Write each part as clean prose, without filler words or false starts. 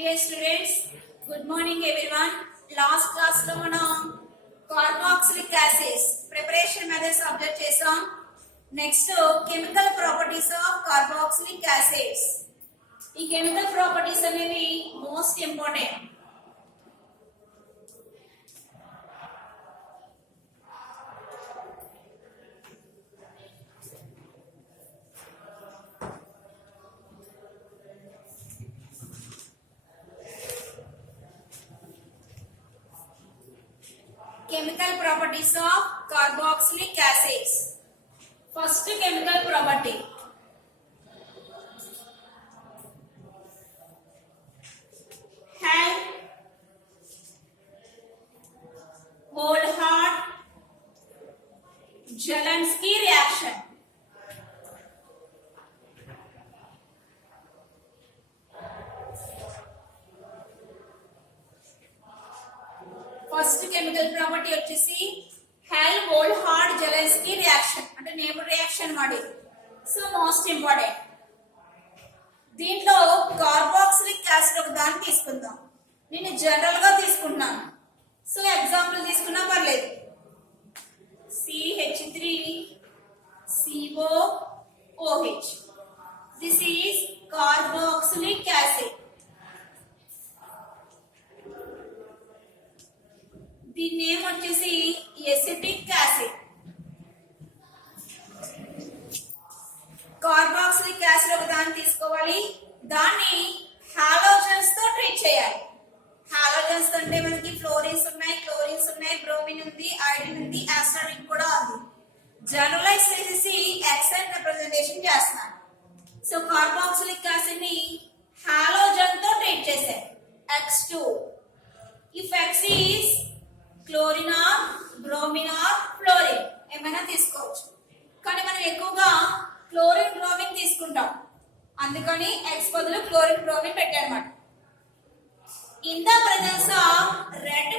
Dear students, good morning everyone. Last class lo manam carboxylic acids preparation methods observe chesam. Next chemical properties of carboxylic acids. ఈ chemical properties అనేవి most important. Chemical properties of carboxylic acids. First chemical property. Helmholtz-Zielinski reaction. First chemical property వచ్చేసి Helmholtz-Zielinski reaction అంటే name reaction మాట. So most important. దీంట్లో carboxylic acid ఒక దాన్ని తీసుకుందాం. నేను జనరల్ గా తీసుకుంటున్నాను. సో ఎగ్జాంపుల్ తీసుకున్నా పర్లేదు. CH3COOH. This is carboxylic acid. దీని నేమ్ వచ్చేసి ఎసిటిక్ యాసిడ్. కార్బాక్సిలిక్ యాసిడ్ ఒక దాన్ని తీసుకోవాలి. దాన్ని హాలోజన్స్ తో ట్రీట్ చేయాలి. హాలోజన్స్ అంటే మనకి ఫ్లోరిన్స్ ఉన్నాయి, క్లోరిన్స్ ఉన్నాయి, బ్రోమిన్ ఉంది, ఐరన్ ఉంది, ఆస్టారిక్ కూడా ఉంది. జనరలైజ్ చేసేసి ఎక్సెంట్ రిప్రజెంటేషన్ చేస్తున్నాను. సో కార్బాక్సిలిక్ యాసిడ్ ని హాలోజన్ తో ట్రీట్ చేశారు. X2. If X is chlorine or bromine or fluorine ఏమైనా తీసుకోవచ్చు. కానీ మనం ఎక్కువగా క్లోరిన్ బ్రోమిన్ తీసుకుంటాం. అందుకని ఎక్స్ బదులు క్లోరిన్ బ్రోమిన్ పెట్టారన్నమాట. In the presence of red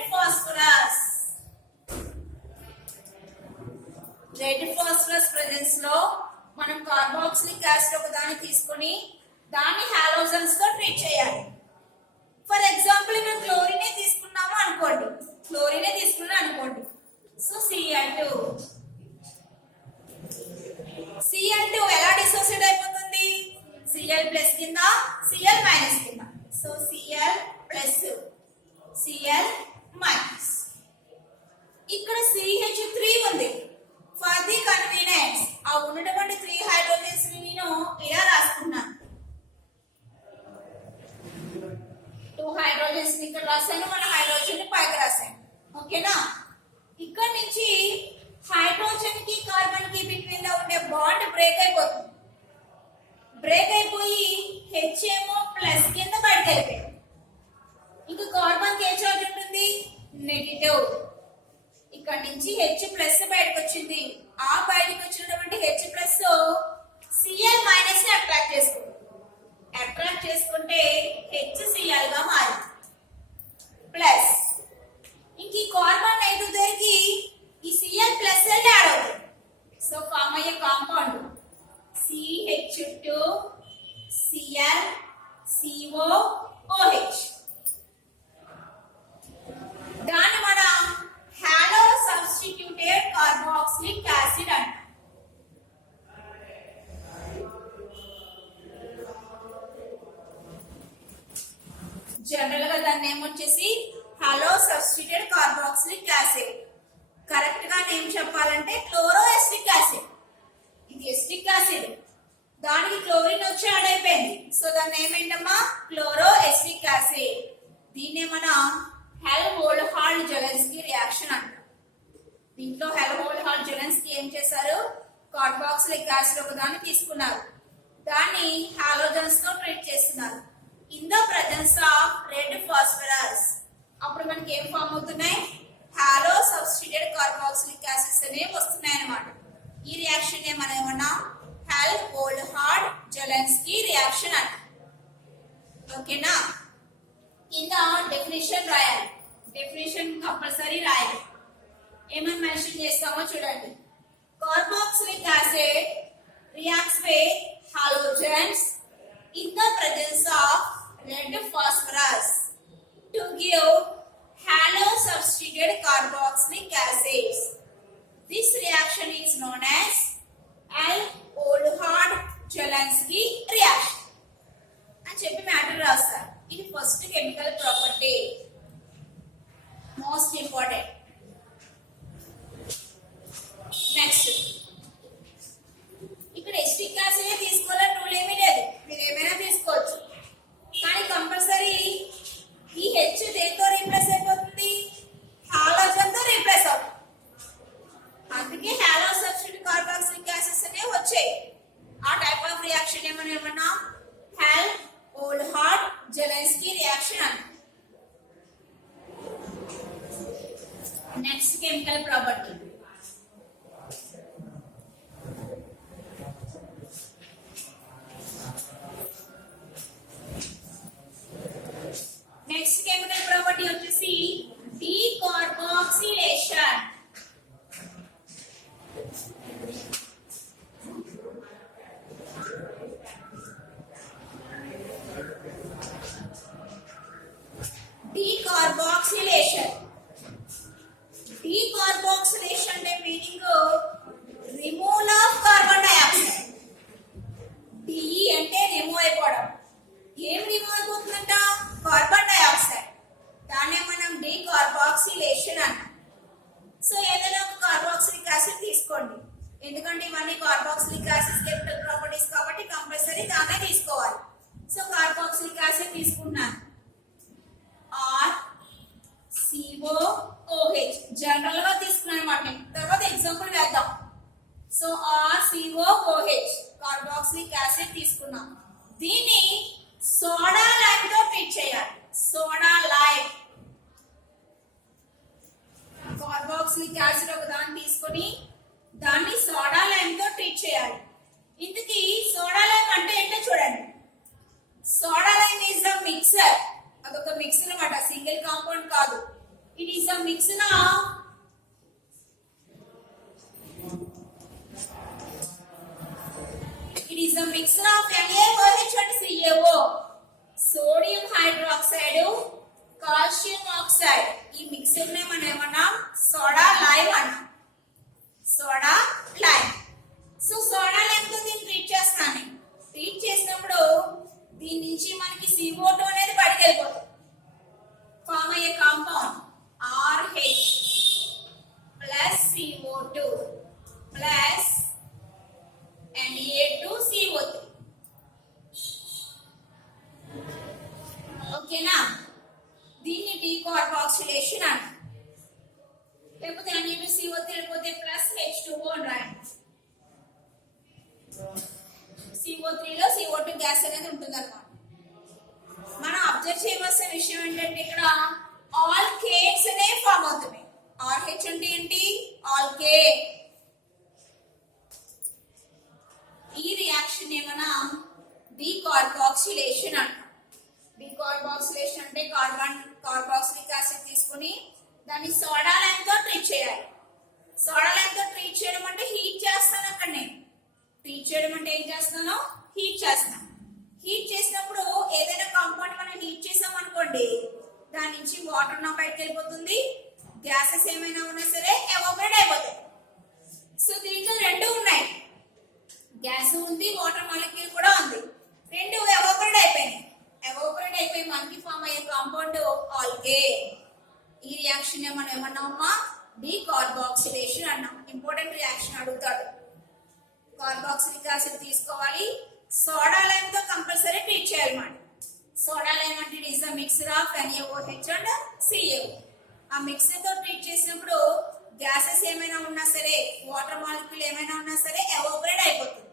phosphorus presence లో మనం కార్బాక్సిలిక్ యాసిడ్ ఒక దాన్ని తీసుకొని దాన్ని హాలోజన్స్ తో ట్రీట్ చేయాలి. ఫర్ ఎగ్జాంపుల్ ఇక్కడ క్లోరిన్ తీసుకున్నాము అనుకోండి. సో Cl2 ఎలా డిసోసియేట్ అయిపోతుంది? Cl ప్లస్ కింద, Cl మైనస్ కింద. So Cl plus, Cl minus. ఇక్కడ CH3 ఉంది. ఫర్ ది కన్వీనియన్స్ ఆ ఉన్నటువంటి 3 హైడ్రోజన్స్ ని నేను ఇలా రాసుకున్నాను. 2 హైడ్రోజన్స్ ని ఇక్కడ రాసాను, మన హైడ్రోజన్ ని పైకి రాసాను. ఓకేనా? ఇక్కడ నుంచి హైడ్రోజన్ కి కార్బన్ కి బిట్వీన్ లో ఉండే బాండ్ బ్రేక్ అయిపోతుంది. బ్రేక్ అయిపోయి H ఏమో ప్లస్ కింద బయటకు వెళ్ళిపోయింది. ఇంకా కార్బన్ కి ఏ చార్జ్ ఉంటుంది? నెగటివ్. ఇక్కడ నుంచి H ప్లస్ బయటకు వచ్చింది. ఆ బయటకు వచ్చినటువంటి H ప్లస్ Cl మైనస్ ని అట్రాక్ట్ చేసుకుంటే HCl గా మారింది. ప్లస్ ఇంక ఈ కార్బన్ నెగటివ్ దగ్గరికి ఈ Cl ప్లస్ యాడ్ అవుతుంది. సో ఫామ్ అయ్యే కాంపౌండ్ CH2ClCOOH. దాన్ని మనం హాలో సబ్స్టిట్యూటెడ్ కార్బాక్సిలిక్ యాసిడ్ అంటాం. జనరల్ గా దాని నేమ్ వచ్చేసి hollow substituted carboxylic acid. Correct గా నేమ్ చెప్పాలంటే క్లోరో ఎసిటిక్ యాసిడ్. ఇది ఎసిటిక్ యాసిడ్, దానికి క్లోరిన్ వచ్చి యాడ్ అయిపోయింది. సో దాని నేమ్ ఏంటమ్మా? Chloro acetic acid. దీన్నే మనం Helmholtz-Zielinski రియాక్షన్ అంటాం. దీంట్లో Helmholtz-Zielinski ఏం చేశారు? కార్బాక్సిలిక్ యాసిడ్ ఒక దాన్ని తీసుకున్నారు. దాన్ని హాలోజన్స్ తో ట్రీట్ చేస్తున్నారు. In the presence of red phosphorus. అప్పుడు మనకి ఏం ఫామ్ అవుతున్నాయి? హాలో సబ్స్టిట్యూటెడ్ కార్బాక్సిలిక్ యాసిడ్స్ అనేవి వస్తున్నాయి అన్నమాట. ఈ రియాక్షన్ మనం ఏమన్నా Helmholtz-Zielinski రియాక్షన్ అంట. ఓకేనా? కింద డెఫినిషన్ రాయాలి. డెఫినిషన్ కంపల్సరీ రాయాలి. ఏమని మెన్షన్ చేస్తామో చూడండి. Carboxylic acid reacts with halogens in the presence of red phosphorus. give halo substituted carboxylic acids. This reaction is known as Alcohol-Jelansky reaction. అని చెప్పి మ్యాటర్ రాస్తారు. ఇది first chemical property, most important. Next ఇక్కడ acetic acid తీసుకోవాలని rule ఏమీ లేదు, మీరు ఏమైనా తీసుకోవచ్చు. కానీ కంపల్సరీ ఈ హెచ్ దేంతో రీప్లేస్ అయిపోతుంది, హాలోజన్ తో రీప్లేస్ అవుతుంది. అందుకే హాలో సబ్స్టిట్యూట్ కార్బాక్సిలిక్ యాసిడ్స్ అనేవి వచ్చాయి. ఆ టైప్ ఆఫ్ రియాక్షన్ ఏమన్నా Alcohol-Jelansky రియాక్షన్ అని. Next chemical property, next chemical property వచ్చేసి డీకార్బాక్సిలేషన్. డీకార్బాక్సిలేషన్ డీకార్బాక్సిలేషన్ అంటే meaning removal of carbon dioxide. DE అంటే రిమూవ్ అయిపోవడం. ఏం రిమూవ్ అయిపోతుందంట, కార్బన్ డయాక్సైడ్. దాన్నే మనం డీకార్బాక్సిలేషన్ అంటాం. సో ఏదైనా ఒక కార్బాక్సిలిక్ యాసిడ్ తీసుకోండి, ఎందుకంటే ఇవన్నీ కార్బాక్సిలిక్ యాసిడ్ కెమికల్ ప్రాపర్టీస్ కాబట్టి కంపల్సరీ దాన్నే తీసుకోవాలి. సో కార్బాక్సిలిక్ యాసిడ్ తీసుకున్నాను, RCOOH జనరల్ గా తీసుకున్నాను అన్నమాట. తర్వాత ఎగ్జాంపుల్ వేద్దాం. సో RCOOH కార్బాక్సిలిక్ యాసిడ్ తీసుకున్నాం. దీన్ని సోడా లైమ్ తో ట్రీట్ చేయాలి. సోడా లైమ్, కార్బాక్సిలిక్ యాసిడ్ ఒక దాన్ని తీసుకొని దాన్ని సోడా లైమ్ తో ట్రీట్ చేయాలి. ఇందుకి సోడా లైమ్ అంటే ఏంటో చూడండి. Soda lime is the mixer. అదొక మిక్సర్ అన్నమాట, సింగిల్ కాంపౌండ్ కాదు. It is the mixer of NaOH and CaO, sodium hydroxide, calcium oxide. ఈ మిక్సర్ నే మనం ఏమన్నాం, సోడా లైమ్ అన్నాం. Soda lime. So soda lime తో దీన్ని ట్రీట్ చేస్తాను. ట్రీట్ చేసినప్పుడు దీని నుంచి మనకి CO2 అనేది బయటకు వెళ్ళిపోతుంది. ఫామ్ అయ్యే compound RH plus CO2 plus Na2CO3. ఓకేనా, దీన్ని డీకార్బాక్సిలేషన్ అంటారు. లేకపోతే Na2CO3 లేకపోతే ప్లస్ H2O అని రాయండి. CO3 లో CO2 గ్యాస్ అనేది ఉంటుంది అన్నమాట. మనం అబ్జర్వ్ చేయవలసిన విషయం ఏంటంటే ఇక్కడ ఆల్కేన్స్ అనే ఫామ్ అవుతున్నాయి. RH అంటే ఏంటి, ఆల్కేన్. ఈ రియాక్షన్ ఏమన్నా డీకార్బాక్సిలేషన్ అంటాం. డీకార్బాక్సిలేషన్ అంటే కార్బాక్సిలిక్ యాసిడ్ తీసుకుని దాన్ని సోడా లైమ్ తో ట్రీట్ చేయాలి. సోడా లైమ్ తో ట్రీట్ చేయడం అంటే హీట్ చేస్తాను. అక్కడ నేను ట్రీట్ చేయడం అంటే ఏం చేస్తున్నాను, హీట్ చేస్తాను. హీట్ చేసినప్పుడు ఏదైనా కాంపౌండ్ మనం హీట్ చేసాం అనుకోండి, దాని నుంచి వాటర్ నా బయటకు వెళ్ళిపోతుంది. గ్యాసెస్ ఏమైనా ఉన్నా సరే ఎవాపరేట్ అయిపోతాయి. సో దీంట్లో రెండు ఉన్నాయి, గ్యాస్ ఉంది, వాటర్ మాలిక్యూల్ కూడా ఉంది. రెండు ఎవాపరేట్ అయిపోయినాయి. ఎవాపరేట్ అయిపోయి మనకి ఫామ్ అయ్యే కాంపౌండ్ ఆల్కేన్. ఈ రియాక్షన్ మనం ఏమన్నామమ్మా, డీకార్బాక్సిలేషన్ అన్నాం. ఇంపార్టెంట్ రియాక్షన్ అడుగుతాడు. కార్బాక్సిలిక్ యాసిడ్ తీసుకోవాలి, సోడా లైమ్ తో కంపల్సరీ ట్రీట్ చేయాలి మాట. సోడా లైమ్ అంటే it is the mixer of NaOH and CaO. ఆ మిక్సర్ తో ట్రీట్ చేసినప్పుడు గ్యాసెస్ ఏమైనా ఉన్నా సరే, వాటర్ మాలిక్యూల్ ఏమైనా ఉన్నా సరే ఎవాపరేట్ అయిపోతుంది.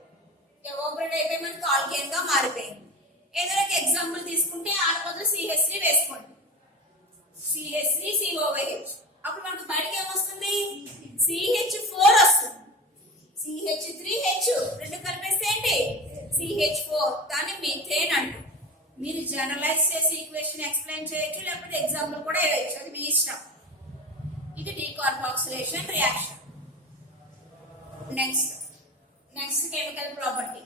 ఎవాపరేట్ అయిపోయి మనకి ఆల్కేన్ గా మారిపోయింది. ఏదైనా ఎగ్జాంపుల్ తీసుకుంటే ఆరు CH3 వేసుకోండి. CH3COOH. అప్పుడు మనకు బయటకి ఏమొస్తుంది, CH4 వస్తుంది. CH3H రెండు కలిపేస్తే ఏంటి, CH4. దాన్ని మీథేన్ అంటారు. మీరు జనరలైజ్ చేసి ఈక్వేషన్ ఎక్స్ప్లెయిన్ చేయొచ్చు, లేకపోతే ఎగ్జాంపుల్ కూడా వేయచ్చు, అది మీ ఇష్టం. ఇది decarboxylation reaction. Next chemical property.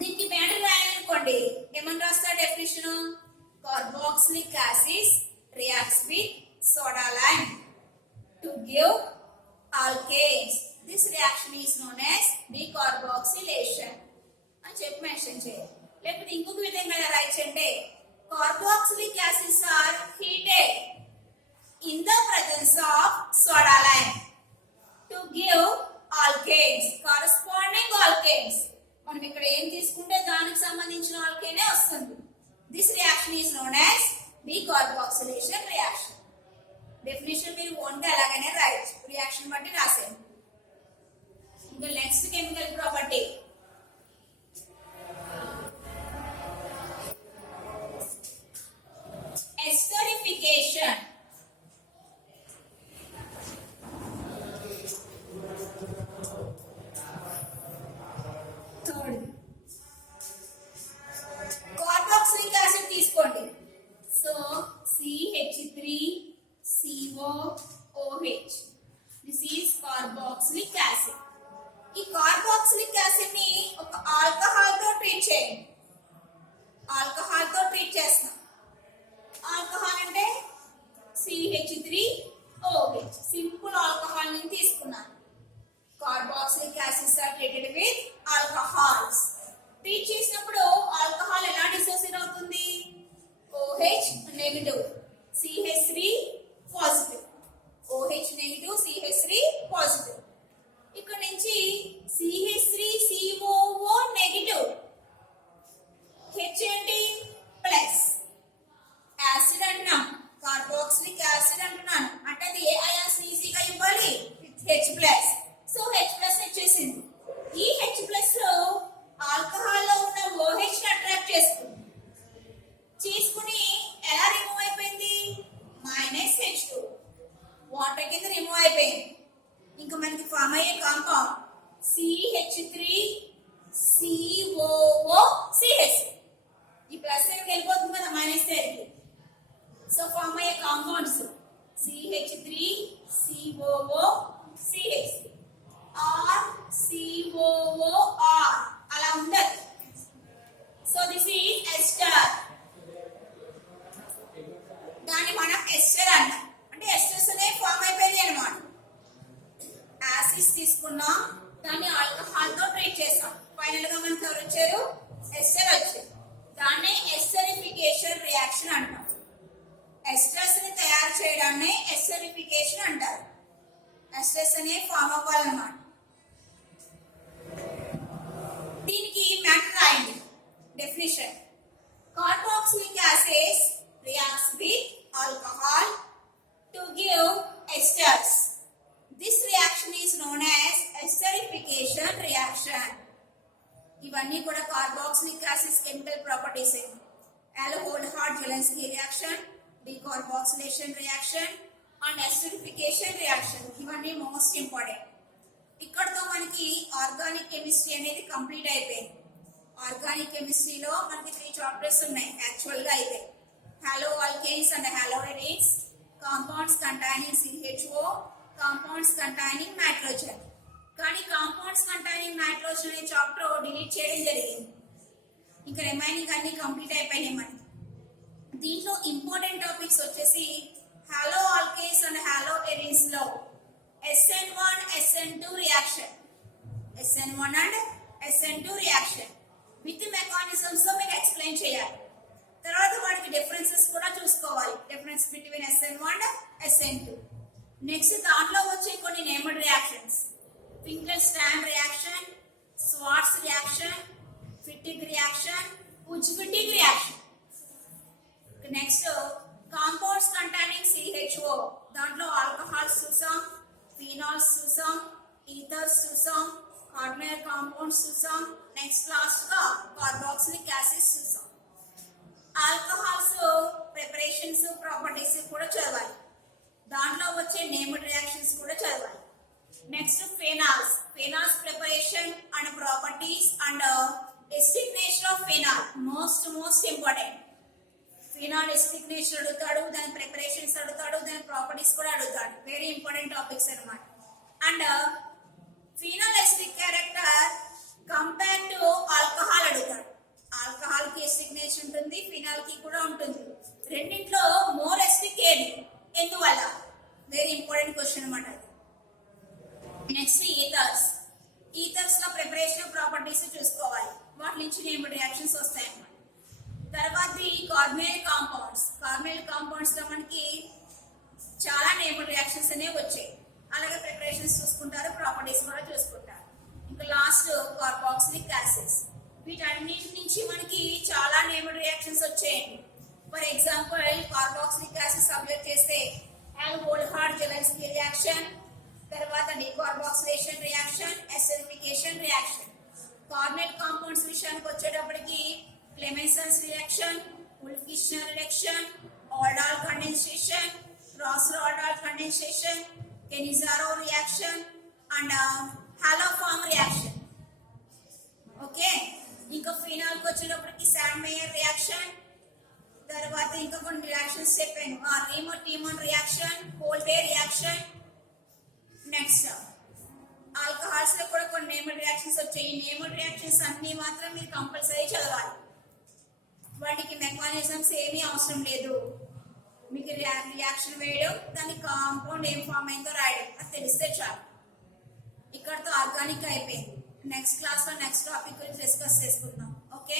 దీనికి మ్యాటర్ రాయాలనుకోండి, ఏమని రాస్తా definition, carboxylic acid reacts with soda lime to give alkanes. This reaction is known as decarboxylation అని చెప్పి మెన్షన్ చేయాలి. లేకపోతే ఇంకొక విధంగా రాయొచ్చు అంటే carboxylic acids are heated in the presence of soda lime to give alkanes, corresponding alkanes. మనం ఇక్కడ ఏం తీసుకుంటే దానికి సంబంధించిన ఆల్కేనే వస్తుంది. This reaction is known as decarboxylation reaction. Definition మీరు ఓన్గా అలాగనే రాయొచ్చు, రియాక్షన్ బట్టి రాసేయండి. ఇంకా next chemical property esterification. Carboxylic acid తీసుకోండి. So CH3COOH, this is carboxylic acid. ఈ కార్బాక్సిలిక్ యాసిడ్ ని ఒక ఆల్కహాల్ తో ట్రీట్ చేయండి. ఆల్కహాల్ తో ట్రీట్ చేస్తున్నాం. ఆల్కహాల్ అంటే CH3OH, సింపుల్ ఆల్కహాల్ ని తీసుకున్నాను. Carboxylic acids are treated with alcohols. Treat చేసినప్పుడు ఆల్కహాల్ ఎలా డిసోసియేట్ అవుతుంది? OH negative, CH3 positive. OH negative, CH3 positive. ఇక్కడ నుంచి CH3COO నెగటివ్, H ఏంటి? ప్లస్. యాసిడ్ అంటున్నాం, కార్బాక్సిలిక్ యాసిడ్ అంటున్నాను అంటే అది ఏ అయాన్స్ ఈజీగా ఇవ్వాలి? H plus. So H plus వచ్చేసింది. ఈ H ప్లస్ ఆల్కహాల్ లో ఉన్న OH ని అట్రాక్ట్ చేసుకుంది. చేసుకుని ఎలా రిమూవ్ అయిపోయింది? -H2 వాటర్ కింద రిమూవ్ అయిపోయింది. ఇంకా మనకి ఫామ్ అయ్యే కాంపౌండ్ CH3COOCH. ఈ ప్లస్ వెళ్ళిపోతుంది కదా మైనస్ సైడ్కి. సో ఫామ్ అయ్యే కాంపౌండ్స్ CH3COOCH ఆర్ COOR అలా ఉండదు. So this is ester. దాన్ని మనం ఎస్టర్ అంటాం. అంటే ఎస్టర్స్ అనేవి ఫామ్ అయిపోయింది అనమాట. యాసిడ్స్ తీసుకున్నాం, దాన్ని ఆల్కహాల్ తో ట్రీట్ చేసాం. ఫైనల్ గా మనకి ఎవరు వచ్చారు? ఎస్టర్ వచ్చారు. దాన్ని ఎస్టరిఫికేషన్ రియాక్షన్ అంటాం. ఎస్టర్స్ ని తయారు చేయడాన్ని ఎస్టరిఫికేషన్ అంటారు. ఎస్టర్స్ అనేవి ఫామ్ అవ్వాలన్నమాట. దీనికి మ్యాటర్ రాయండి. Definition: carboxylic acids reacts with alcohol to give esters. This reaction is known as esterification reaction. ఇవన్నీ కూడా carboxylic acids chemical properties. Alcohol Zielinski reaction, decarboxylation reaction and esterification reaction. ఇవన్నీ most important. ఇక్కడతో మనకి organic chemistry అనేది complete అయిపోయింది. Organic కెమిస్ట్రీలో మనకి 3 chapters ఉన్నాయి యాక్చువల్ గా అయితే. Haloalkanes and haloarenes, compounds containing CHO, compounds containing nitrogen. కానీ కాంపౌండ్స్ కంటైనింగ్ నైట్రోజన్ అనే చాప్టర్ డిలీట్ చేయడం జరిగింది. ఇంకా రిమైనింగ్ అన్ని కంప్లీట్ అయిపోయినాయి మనకి. దీంట్లో ఇంపార్టెంట్ టాపిక్స్ వచ్చేసి హలో ఆల్కేన్స్ అండ్ హలోరెడిన్స్ లో SN1 SN2 reaction, SN1 and SN2 reaction with mechanisms తో మీకు ఎక్స్ప్లెయిన్ చేయాలి. తర్వాత వాటికి డిఫరెన్సెస్ కూడా చూసుకోవాలి, difference between SN1 and SN2. Next దాంట్లో వచ్చే కొన్ని named reactions: Finkelstein reaction, Swarts reaction, Fittig reaction, Wurtz Fittig reaction. Next compounds containing CHO, దాంట్లో ఆల్కహాల్స్ చూసాం, ఫినాల్స్ చూసాం, ఈథర్స్ చూసాం, కార్బనైల్ కాంపౌండ్స్ చూసాం. నెక్స్ట్ లాస్ట్ గా కార్బాక్సిలిక్ యాసిడ్స్ చూసాం. ఆల్కహాల్స్ ప్రిపరేషన్స్, ప్రాపర్టీస్ కూడా చదవాలి. దాంట్లో వచ్చే నేమ్డ్ రియాక్షన్స్ కూడా చదవాలి. Next phenols, phenols preparation and properties and acidic nature of phenol most important. Phenol acidic nature అడుగుతాడు, దాని ప్రిపరేషన్స్ అడుగుతాడు, దాని ప్రాపర్టీస్ కూడా అడుగుతాడు. వెరీ ఇంపార్టెంట్ టాపిక్స్ అన్నమాట. And phenol acidic character compare to alcohol అడుగుతాడు. ఆల్కహాల్ కి ఎసిడిక్ నేచర్ ఉంటుంది, ఫినాల్ కి కూడా ఉంటుంది. రెండింటిలో మోర్ ఎసిడిక్ ఏది, ఎందువల్ల? వెరీ ఇంపార్టెంట్ క్వశ్చన్ అన్నమాట. నెక్స్ట్ ఈథర్స్. ఈథర్స్ లో ప్రిపరేషన్ ప్రాపర్టీస్ చూసుకోవాలి, వాటి నుంచి నేమ్డ్ రియాక్షన్స్ వస్తాయన్నమాట. తర్వాత కార్బోనైల్ కాంపౌండ్స్. కార్బోనైల్ కాంపౌండ్స్ లో మనకి చాలా నేమ్డ్ రియాక్షన్స్ అనేవి వచ్చాయి. అలాగే ప్రిపరేషన్స్ చూసుకుంటారు, ప్రాపర్టీస్ కూడా చూసుకుంటారు. ఇంకా లాస్ట్ కార్బాక్సిలిక్ యాసిడ్స్. వీటన్నిటి నుంచి మనకి చాలా నేమ్డ్ రియాక్షన్స్ వచ్చాయండి. For example carboxylic acid subject చేస్తే ఆల్కోహాల్ జెలెన్స్కీ రియాక్షన్, తర్వాత decarboxylation reaction, acidification reaction. Carbonate compounds విషయానికి వచ్చేటప్పటికి Clemmensen's reaction, Wolff Kishner reaction, aldol condensation, cross aldol condensation, Cannizzaro reaction and haloform reaction. Okay, ఇంకా ఫినాల్ కి వచ్చేటప్పటికి Sandmeyer reaction. తర్వాత ఇంకా కొన్ని రియాక్షన్స్ చెప్పాను, Reimer Tiemann reaction, Kolbe reaction. Next alcohols లో కూడా కొన్ని నేమ్డ్ రియాక్షన్స్ వచ్చాయి. ఈ నేమ్డ్ రియాక్షన్స్ అన్ని మాత్రం మీరు కంపల్సరీ చదవాలి. వాటికి మెకానిజమ్స్ ఏమీ అవసరం లేదు, మీకు రియాక్షన్ వేయడం, దాని కాంపౌండ్ ఏం ఫామ్ అయిందో రాయడం, అది తెలిస్తే చాలు. ఇక్కడతో ఆర్గానిక్ అయిపోయింది. నెక్స్ట్ క్లాస్ లో నెక్స్ట్ టాపిక్ గురించి డిస్కస్ చేసుకుందాం. ఓకే.